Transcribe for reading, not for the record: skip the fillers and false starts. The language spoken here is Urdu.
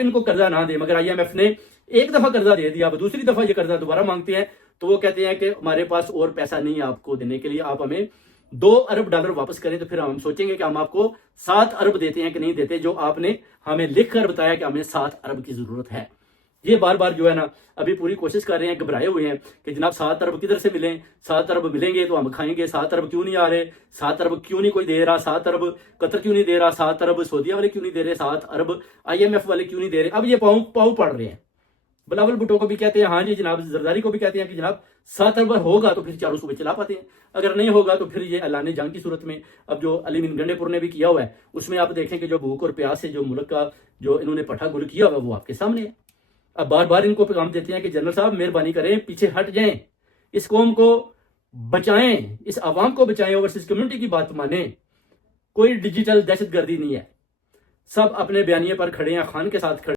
ان کو قرضہ نہ دیں، مگر IMF نے ایک دفعہ قرضہ دے دیا، اب دوسری دفعہ یہ قرضہ دوبارہ مانگتے ہیں تو وہ کہتے ہیں کہ ہمارے پاس اور پیسہ نہیں ہے آپ کو دینے کے لیے، آپ ہمیں $2 ارب واپس کریں، تو پھر ہم سوچیں گے کہ ہم آپ کو 7 ارب دیتے ہیں کہ نہیں دیتے، جو آپ نے ہمیں لکھ کر بتایا کہ ہمیں 7 ارب کی ضرورت ہے۔ یہ بار بار جو ہے نا ابھی پوری کوشش کر رہے ہیں، گھبرائے ہوئے ہیں کہ جناب 7 ارب کدھر سے ملیں، 7 ارب ملیں گے تو ہم کھائیں گے، 7 ارب کیوں نہیں آ رہے، 7 ارب کیوں نہیں کوئی دے رہا، 7 ارب قطر کیوں نہیں دے رہا، 7 ارب سعودیہ والے کیوں نہیں دے رہے، 7 ارب IMF والے کیوں نہیں دے رہے۔ اب یہ پاؤں پڑ رہے ہیں، بلاول بھٹو کو بھی کہتے ہیں ہاں جی جناب، زرداری کو بھی کہتے ہیں کہ جناب 7 ارب ہوگا تو پھر چاروں صوبے چلا پاتے ہیں، اگر نہیں ہوگا تو پھر یہ اعلان جنگ کی صورت میں اب جو علی مین گنڈے پور نے بھی کیا ہوا ہے اس میں آپ دیکھیں کہ جو بھوک اور پیاس سے جو ملک کا جو انہوں نے پٹھا گل کیا ہوا ہے وہ آپ کے سامنے ہے۔ اب بار بار ان کو پیغام دیتے ہیں کہ جنرل صاحب مہربانی کریں، پیچھے ہٹ جائیں، اس قوم کو بچائیں، اس عوام کو بچائیں، اوورسیز کمیونٹی کی بات مانیں، کوئی ڈیجیٹل دہشت گردی نہیں ہے، سب اپنے بیانیے پر کھڑے ہیں، خان کے ساتھ کھڑے